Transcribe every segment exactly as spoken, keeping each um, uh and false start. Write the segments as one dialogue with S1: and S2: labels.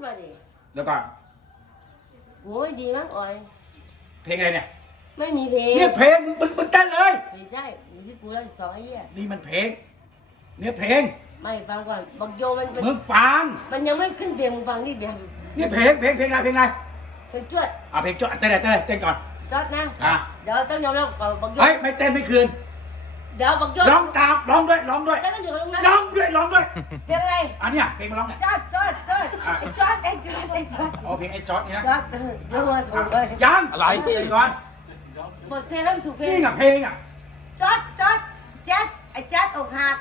S1: มาดิ
S2: เดี๋ยวก่อน
S1: โอ้ยดีมากอ่อย
S2: เพลงอะไรเนี่ย
S1: ไม่มีเพลง
S2: เนี่ยเพลงมึงมึงเต้นเลย
S1: ไม่ใช่อยู่ที่กูแล้วสองไอ้เหี้ย
S2: นี่มันเพลงเนี่ยเพลง
S1: ไม่ฟังก่อนบักโยมัน
S2: มึงฟัง
S1: มันยังไม่ขึ้นเพลงมึงฟังนี่เดียว
S2: นี่เพลงเพลงเพลงอะไรเพลงอะไร
S1: เพลงจวด
S2: อ่ะเพลงจวดเต้นเลยเต้นเลยเต้นก่อน
S1: จวดนะ
S2: อ่ะ
S1: เดี๋ยวต้องยอมรับก่อนบักโย
S2: เฮ้ยไม่เต้นไม่คืน
S1: เดี๋ยวบักโย
S2: ร้องตามร้องด้วยร้องด้วย
S1: ก็ต้องอยู่กับลุงนะ
S2: ร้องด้วยร้องด้วย
S1: เพลงอะไร
S2: อันเนี้ยเพลงมาร้องเนี่ย
S1: จอดจอดจอดจอดไอ้จอดไอ้จอด
S2: อ๋อเพลงไอ้จอดนี่นะ
S1: จอดเดี๋ยวมาถูกเลย
S2: ยังอะไรเพลงก่อน
S1: หมดเพลงแล้วถูกเพลง
S2: นี่ไงเพลงอ่ะ
S1: จอดจอดแจ๊ดไอ้แจ๊ดอกหัก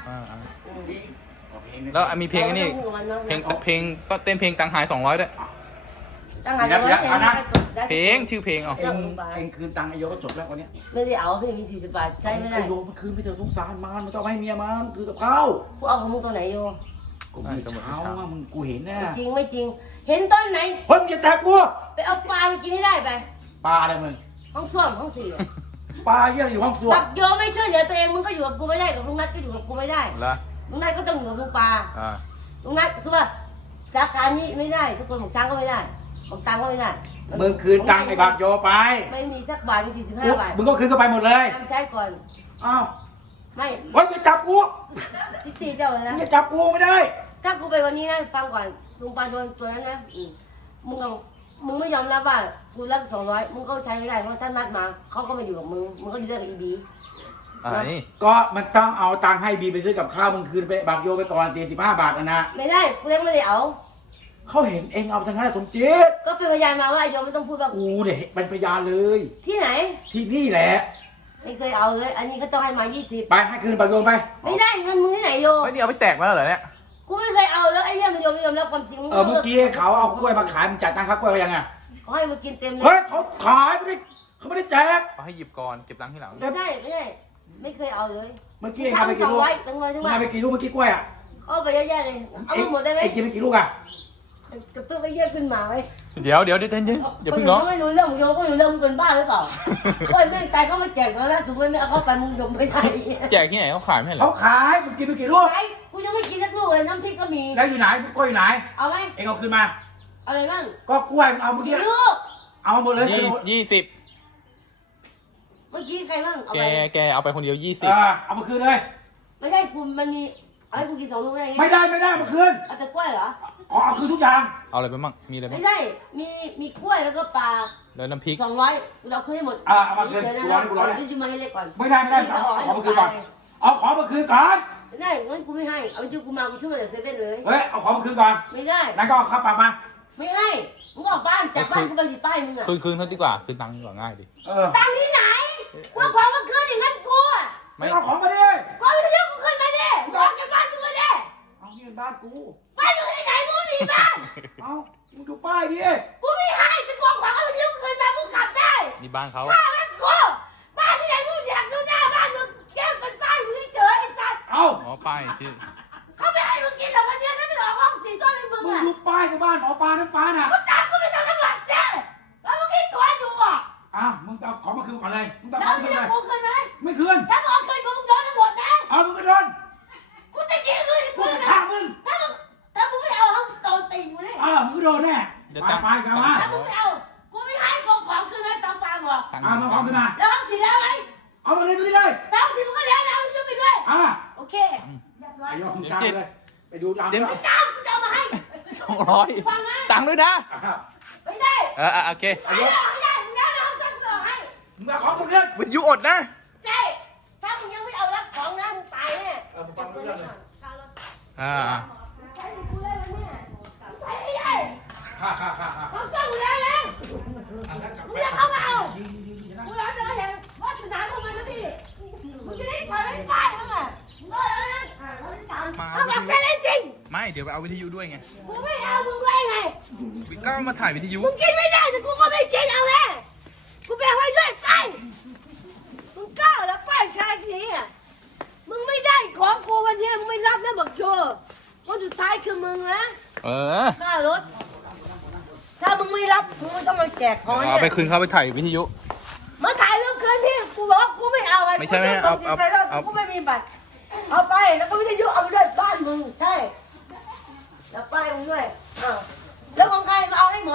S3: แล้วมีเพลงนี่เพลงเพลงก็เต้นเพลงตังหายสองร้อยด้วย
S1: ตังหายสองร้อย
S3: เพลงชื่อเพลงอ๋อ
S2: เองเองคืนตังค์ไอโยก็จบแล้ววันนี้
S1: ไม่ได้เอาพี่มีสี่สิบบาทใช่ไม่ได้
S2: ไอโยมันคืนไปเถอะสงสารมันมันต้องให้เมียมันคือกับเขา
S1: กูเอาของมึงตัวไหนโย
S2: กูมีเช้าว่ามึงกูเห็นแน่
S1: จริงไม่จริงเห็นตอนไหน
S2: คนอย่าแตะกู
S1: ไปเอาปลาไปกินให้ได้ไป
S2: ปลาอะไรมึง
S1: ห้องส้วมห้องสี่
S2: ปลาเยี่ยอยู่ห้องส้วม
S1: ตักโยไม่ช่วยเหลือตัวเองมึงก็อยู่กับกูไม่ได้กับลุงนัทก็อยู่กับกูไม่ได้ลุงนัทก็ต้องอยู่กับลุงปลาลุงนัทคือว่าสาขานี้ไม่ได้ทุกคนของช้างก็ไม่ได้ของตังก็ไม่ได้
S2: มึงคืนตังค์ไอ้บาทโยไป
S1: ไม่มีสักบาทมีสี่สิบห้าบาท
S2: มึงก็คืนก็ไปหมดเลย
S1: ทำใช้ก่อน
S2: อ้าว
S1: ไม่
S2: คนจะจับกู
S1: ที่ตีเจ้าเลยนะ
S2: จะจับกูไม่ได้
S1: ถ้ากูไปวันนี้นะฟังก่อนลุงปลาโดนตัวนั้นนะมึงกับมึงไม่ยอมรับว่ากูรับสองร้อยมึงก็ใช้ไม่ได้เพราะถ้านัดมาเขาก็มาอยู่กับมึงมึงก็อยู่ด้วยกับอีบี
S3: อะไร
S2: ก็มันต้องเอาตังค์ให้บีไปซื้อกับข้าวมึงคืนไปบาทโยไปก่อนสี่สิบห้าบาทนะนะ
S1: ไม่ได้กูเลี้ยงไม่ได้เอา
S2: เขาเห็นเองเอาทั้งนั้นสมจิต
S1: ก็เป็นพยานมาว่าไอ้โยไม่ต้องพูดว่า
S2: กูเนี่ยเป็นพยานเลย
S1: ที่ไหน
S2: ที่นี่แหละ
S1: ไม่เคยเอาเลยอันนี้เขาต้องให้มายี่สิบ
S2: ไปให้คืนบาทโยไป
S1: ไม่ได้เงินมึงที่ไหนโย
S3: ไม่นี่เอาไปแตกมาแล้วเหรอเนี่ย
S1: กูไม่เคยเอาแล้วไอ้เนี่ยมันโยมไม่ยอมรับความจริง
S2: เออเมื่อกี้เขาเอากล้วยมาขายมึงจ่ายตังค่ากล้วยเขายังไง
S1: เขาให้มากินเต็มเลย
S2: เฮ้ยเขาขายไม่ได้เขาไม่ได้แจก
S3: เขาให้หยิบก่อนเก็บตังค์ที่หลัง
S1: ไม่ใช่ไม่ใช่ไม่เคยเอาเลย
S2: เมื่อกี้เองเอาไปกี่ลูกมึงเอาไปกี่ลูกเมื่อกี้กล้วยอ่ะ
S1: เอาไปเยอะแยะเลยเอาหมดได้ไหม
S2: ไอ้กินไปกี่ลูกอ่ะ
S1: กับตู้ไปเยอะขึ้นมาไหม
S3: เดี๋ยวเดี๋ยวเดี๋ยวเย็นอย่าเพิ่งร้อง
S1: ไม่รู้เรื่องมึงโยก็อยู่เรื่องมึงเป็นบ้าหรือเปล่าโอ้ยแม่งตายเขามาแจกแล้วถูกไหมไม่เอาเข้าไปมึงดมไม่ได้
S3: แจกที่ไหนเขาขายไม่เหรอ
S2: เขาขายมึงกินไปกี่ลูก
S1: กูยังไม่กินสักลูกเลยน้ำพริกก็มี
S2: แล้วอยู่ไหนกล้วยอยู่ไหน
S1: เอาไหม
S2: เองเอาคืนมา
S1: อะไรบ้าง
S2: ก็กล้วยเอาเมื่อกี้
S1: ลูก
S2: เอาหมดเลย
S3: ยี่สิบ
S1: เมื่อกี้ใครบ้าง
S3: แกแกเอาไปคนเดียวยี่สิบ
S2: เอามาคืนเลย
S1: ไม่ใช่กูมันมีไอ้กูกินสองลูกได้ไง
S2: ไม่ได้ไม่ได้มาคืน
S1: เอาแต่กล้วยเหรอ
S2: ขอเอาคืนทุกอย่าง
S3: เอาอะไรไปบ้างมีอะไรบ้าง
S1: ไม่ใช่มีมีกล้วยแล้วก็ปลา
S3: แล้วน้ำพริก
S1: สองร้อยเราคืนให้หมด
S2: อ่าเอามาคืนกูร้อนกูร้อน
S1: นี่จะมาให้เล็กก่อน
S2: ไม่ได้ไม่ได้เอาขอมาคืนก่อนเอาขอมาคืนก่อน
S1: ไม่ได้งั้นกูไม่ให้เอาจูกูมากูช่วยมาจากเซเว่นเลย
S2: เฮ้ยเอาขอมาคืนก่อน
S1: ไม่ได้
S2: นั่นก็เอาข้าวปลามา
S1: ไม่ให้มึงออกบ้านจากบ้านกูไปที่ป้ายมึงอะ
S3: คืนคืนเท่าดีกว่าคืนตังค์ดีกว่าง่ายดิ
S1: ตังค์ที่ไหนกูของมาคืนอย่างนั้นกูอะ
S2: ไม่เอาของมาดิ
S1: ของมาเรียกกูคืนมาดิมึงออกจากบ้านกูมาดิ
S2: เอาเงินบ้านกู
S1: บ้านมึงที่ไหนมึงมีบ้าน
S2: เอามึงดูป้ายดิ
S1: กูไม่ให้จะกองของเอาเรียกกูคืนมากูกลับได้
S3: นี่บ้านเขา
S1: บ้านรักกูบ้านที่ไหนมึงอยากดูหน้าบ้านมึงแค่เป็นป้ายมึงเฉยไอ้สัตว์
S2: เอา
S3: อ๋อป้ายที่
S1: เขาไม่ให้มึงกินหรอกวันนี้ถ้าไม่ออกห้องสี่ต้นเป็นมึง
S2: อะมึงดูป้ายกับบ้านหมอปลาน้ำฟ้าน่ะ
S1: กูตามกูไปส่งตำรวจเสียแล้วมึงคิดตัวอยู่อ่ะ
S2: อ้าวมึงเอาของมาคืนก่อนเลยมึงเอา
S1: ของมาคืนเลยกูคืนไหม
S2: ไม่คืน
S1: ถ้ามึงเอาคืนกูมึงโดนทั้งหมดนะ
S2: เอามึงก็โดน
S1: กูจะยิงมึง
S2: กูจะฆ่ามึง
S1: ถ้ามึงถ้ามึงไม่เอาห้องโดนตีกูเลย
S2: อ่ามึงก็โดนแน่ไปไปกันมา
S1: ถ้ามึงไม่เอากูไม่ให้ของของคืนให้ฟังฟังหรอก
S2: อ่ามาของคืนมา
S1: แล้วห้องสี่แล้วไหม
S2: เอามาเลยตัวนี้เลย
S1: ห้องสี่มึงก็แล้วแล้วซื้อไปด้วย
S2: อ่า
S1: โอเค
S2: ไอ้ยอมกล้าเลยไปดูตาม
S1: ไม่กล้ากูจะเอามาให้
S3: สองร้อยตังค์ด้วยนะ
S1: ไม่ได้
S3: เออโอเค
S1: ไม่ได้ไม่ได้มึงแล้วน้องสั่งต่อให้
S2: มึงเอาของมาคืน
S3: มันยูอดนะ
S1: ใช่ถ้ามึงยังไม่เอารับของนะมึงตายแน่
S2: เออมึงฟังเรื่องเลย
S3: อ่า
S1: ใช่กูเล่นมันเนี่ยใช่ไม่ใช่
S2: ฮ่าฮ่าฮ่าฮ่า
S1: เขาสั่งกูแล้วนะมึงจะเข้ามาเอากูรอเจอเห็นว่าสถานทำไมนะพี่มึงจะได้ก่อนไม่ไปมึงอ่ะเออแล้วนะเขาบอกเส้นเลยจริง
S3: ไม่เดี๋ยวไปเอาวิทยุด้วยไง
S1: กูไม่เอามึงไว้ไง
S3: ก็มาถ่ายวิทยุ
S1: มึงกินไม่ได้แต่กูก็ไม่กินเอาแม่กูแบ่งไว้ด้วยไปมึงกล้าแล้วป้ายชายนี้อ่ะมึงไม่ได้ของกูวันนี้มึงไม่รับนะบอกโจคนสุดท้ายคือมึงนะ
S3: เออ
S1: ค่ารถถ้ามึงไม่รับมึงไม่ต้องมาแจกของเนี่ย
S3: เอาไปคืนเขาไปถ่ายวิทยุ
S1: มาถ่ายรูปคืนที่กูบอกกูไม่เอา
S3: ไม่ใช่ไหมเอาเอา
S1: เอากูไม่มีบัตรเอาไปแล้วก็วิทยุเอาไปด้วยบ้านมึงใช่แล้วป้ายมึงด้วยอ้าวแล้วมึง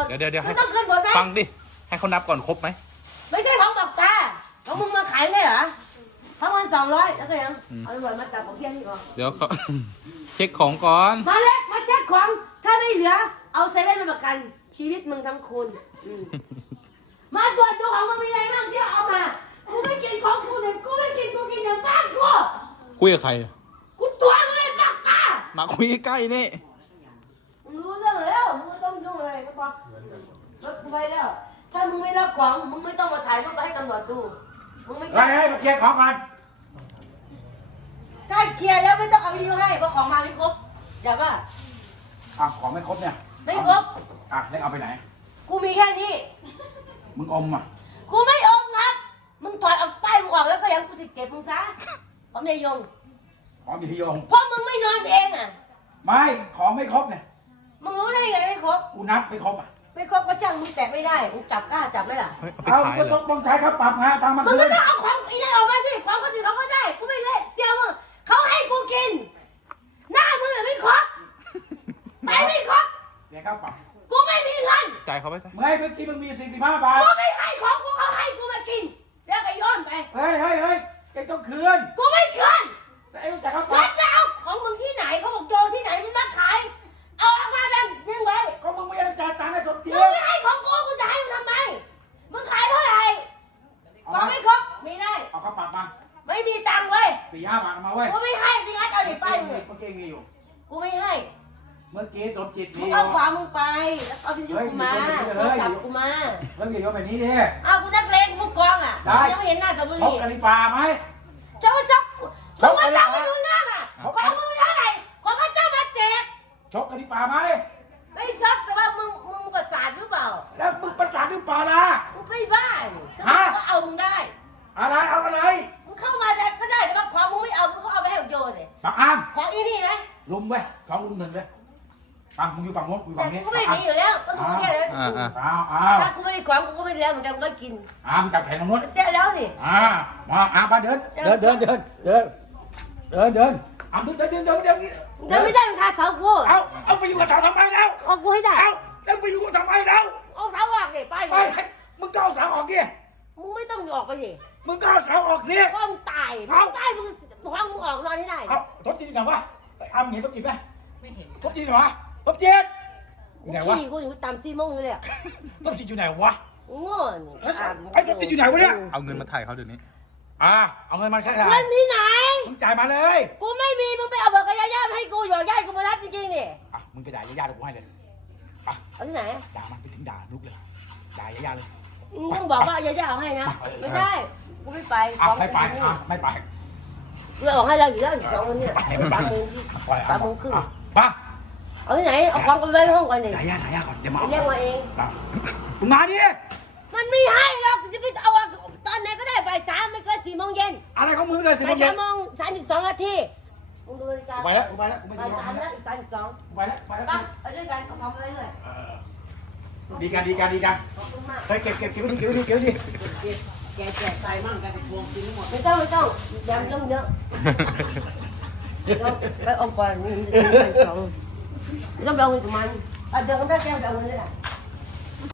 S3: เดี๋ยวเดี๋ยวเดี๋ยว
S1: มั
S3: ให้
S1: นต้องขึ้นหมดไหม
S3: ฟังดิ ให้เขานับก่อนครบไหม
S1: ไม่ใช่ของบอกตาของมึงมาขายเลยเหรอทั้งวันสองร้อยแล้วก็ยังเอาตำรวจมาจับของเที่ยงนี่ก่อน
S3: เดี๋ยวเขา เช็คของก่อน
S1: มาเล็กมาเช็คของถ้าไม่เหลือ เอาเซเลนมาประกันชีวิตมึงทั้งคนอืมมาตรวจดูของมึงมีอะไรบ้างที่เอามากูไม่กินของกูเนี่ยกูไม่กินกูกินอย่างบ้านกู
S3: คุยกับใคร
S1: กูตัวมึงเลยปากตา
S3: มาคุยใกล้ๆนี่
S1: มึงรู้เรื่องแล้วมึงไม่ต้องยุ่งอะไรก็พอรถกูไปแล้ว ถ้ามึงไม่รับของมึงไม่ต้องมาถ่ายรูปไปให้ตำรวจดูมึงไม่
S2: เฮ้ยเฮ้ยมาเคลียร์ของก่อน
S1: ถ้าเคลียร์แล้วไม่ต้องเอาวิดีโอให้เพราะของมาไม่ครบอย่าว่า
S2: อ่ะของไม่ครบเนี่ย
S1: ไม่ครบ
S2: อ่ะแล้วเอาไปไหน
S1: กูมีแค่นี้
S2: มึงอมอ่ะ
S1: กูไม่อมครับ มึงถอดออกป้ายมึงออกแล้วก็ยังกูจะเก็บมึงซะผมนายยง
S2: ของมีโยง
S1: เพราะมึงไม่นอนเองอ่ะ
S2: ไม่ของไม่ครบเนี่ย
S1: มึงรู้ได้ไงไม่ครบ
S2: กูนับไม่ครบอ่ะ
S1: ไม่ครบก็จ้างมึงแตะไม่ได้ มึงจับกล้าจับไหมล่ะ
S3: เฮ้ย เอาไป
S2: เอา
S3: ขาย
S2: ก็
S3: เหร
S2: ต้อ
S3: อง
S2: ต้องใช้ค่าปรับไงตังค์มา
S1: มึง
S2: คื
S1: ก็
S2: น
S1: ต้องเอาของไอ้นั่นออกมาสิของคนอื่นเขาก็ได้ กูไม่เละเซียวมึงเขาให้กูกิน หน้ามึงน่ะไม่ครบไปไม่ครบ
S2: เสียค่าปรับ
S1: กูไม่มีเงิน
S3: จ่ายเขาไปซะ
S2: เมื่อเมื่อกี้มึงมีสี่สิบห้าบาท
S1: กูไม่ให้ของกูเขาให้กูมากิน แล้วก็โย้อนไป
S2: เฮ้ยเฮ้ยเฮ้ยเอ็งต้องคืน
S1: กูไม่คืน
S2: แต่เอ็งต้องจ่ายค่าป
S1: วั
S2: รั
S1: ด
S2: บ
S1: จะเอาของมึงที่ไหนเขาบอกโยที่ไหนมึงมาขาย เอาออกมาดันยังไง
S2: ก็มึงไม่ได้จ่ายตังค์ให้สมจิต
S1: มึงไม่ให้ของกูกูจะให้มึงทำไม มึงขายเท่าไหร่
S2: เอา
S1: ก็
S2: มา
S1: ไม่ครบไม่ได้
S2: เอาค่าปรับมา
S1: ไม่มีตังค์เว้ย
S2: สี่ห้าบาทเอามาเว้ย
S1: กูไม่ให้พี่งัดเอาเด็กไปมึง
S2: เมื่อกี้มีอยู่
S1: กูไม่ให้
S2: เมื่อกี้สมจิต
S1: มึ
S2: มี
S1: ง
S2: อยู่
S1: เอาความมึงไป แล้วเอาพิยุกูมา
S2: เฮ้ย
S1: โทรศัพท์กูมา
S2: แล้วอย่าโยนแบบนี้ดิ
S1: อ้าวกูนักเลงกูกองอ่ะ
S2: ได้
S1: ยังไม่เห็นหน้าสมุ
S2: ช
S1: นี
S2: กกาลิฟาไหม
S1: เจ้ามาซัก
S2: ช
S1: มึง
S2: ก
S1: มา
S2: อะไร
S1: ซัก
S2: วะ
S1: ไม่รู้เรื่องอ่ะ
S2: ชก
S1: ของมึงเท่าไหร่ของพระเจ้ามาแจก
S2: ชกกาลิฟาไหม
S1: ไม่ซักแต่ว่ามึงมึงประสาทหรือเปล่า
S2: แล้วมึงประสาทหรือเปล่าล่ะ
S1: กูไม่บ้านี่ก็
S2: ฮะ
S1: ก็เอามึงได้
S2: อะไรเอาอะไร
S1: มึงเข้ามาได้ก็ได้แต่ว่าของมึงไม่เอามึงก็เอาไปให้โยนเลย
S2: ปักอาม
S1: ของอีนี่นะ
S2: ลุมเว้ยสองลุมหนึ่งเลยอ่ะมึงอยู่ฝั่งโน้นกูอยู่
S1: แต่
S2: ฝั่งนี้
S1: กูไม่หนีอยู่แล้วก็รู้แค่นั้น
S3: อ่าอ่า
S2: อ้าวอ้าว
S1: ถ้ากูไม่ได้ของกูก็ไม่เลี้ยงเหมือนกันกูก็กิน
S2: อ้าวมึงจับแขนตรงโน้น
S1: เสียแล้วสิ
S2: อ่ามาอ้าวมาเดินเดินเดินเดินเดินเดินเดินอ้าวเดินเดินเดินเดินเดิน
S1: เดินไม่ได้มันคาเสากู
S2: เอาเอาไปอยู่กับเสาทำไมแล้ว
S1: เอากูให้ได้
S2: เอาแล้วไปอยู่กับทำไมแล้ว
S1: เอาเสาออกดิไป
S2: ไปมึงก็เอาเสาออกดิ
S1: มึงไม่ต้องออกไปดิ
S2: มึงก็เอาเสาออกสิ
S1: เพราะมึงตายมึ
S2: เอา
S1: งตายมึงห้องมึงออกนอนให้ได้
S2: เอาทบจีนไหนวะอ้าวเห็นทบจีนไหมไม่เห็นทบจีนเหรอทบจีนอยู่ไหนวะ
S1: ขี่กูอยู่ตามซีโมงอยู่เลยอะ
S2: ทบจีนอยู่ไหนวะ
S1: โง่นี่
S2: ไอ้ทบจีนอยู่ไหนวะเนี่ย
S3: เอาเงินมาถ่ายเขาเดี๋ยวนี้
S2: อ่าเอาเงินมาแค่ไหน
S1: เงินที่ไหน
S2: มึงจ่ายมาเลย
S1: กูไม่มีมึงไปเอาเบิกกับย่าๆมาให้กูอยู่ย่ากูมารับจริงๆนี่
S2: อ่ะมึงไปด่าญาติกูให้เลยอ่ะ
S1: เอาที่ไหน
S2: ด่ามันไปถึงด่าลุกเลยด่าญาติเลย
S1: มึงต้องบอกว่าย่าๆเอาให้นะไม่ได้กูไม่ไป
S2: อ่ะ
S1: ของ
S2: ไม่ไปอ่ะไม่ไป
S1: กูออกให้เราอยู่แล้วอีกสองคนเนี่ย
S2: ไม่ไป
S1: สามโมงยี่
S2: ไป
S1: สามโมงครึ่ง
S2: อ่ะไป้า
S1: เอาที่ไหนเอาของกูไปไว้ห้องก่อนดิ
S2: ด่าญาติด่าญาติก่อนเดี๋ยวมา
S1: ไป
S2: เอา
S1: เรียกมาเอง
S2: อ่ะมึงมาดิ
S1: มันไม่ให้หรอกจะไปเอาตอนไหนก็ได้บ่ายสามไม่เกินสี่โมงเย็น
S2: อะไรของมึงเลยสิ
S1: บ่า
S2: มึ
S1: ย
S2: งเย็
S1: สาน มโมงสามสิบสองนาทีมึงดูนาฬิกา
S2: กูไปแล้วกูไปแล้วกูไม่
S1: บ่าย
S2: ดี
S1: สามแล้วอีกสามสิบสอง
S2: กูไปแล้วไปแล้ว
S1: ไปไปด้วยกันเอาของไปเรื่อย
S2: เออดีกันดีกันดีกัน
S1: ๆขอบคุณมาก
S2: เฮ้ยเก็บเก็บเก็บไว้ดิเก็บไว้ดิเก็บไว้ดิ
S1: แกแจกใจมั่งกันไปทวงกินหมดไม่ต้องไม่ต้องยำเรื่องเยอะไปอมก่อนนี่สองไม่ต้องไปเอาเงินกับมันอ่ะเดี๋ยวก็ได้แก้วไปเอาเงินเลยอ่ะ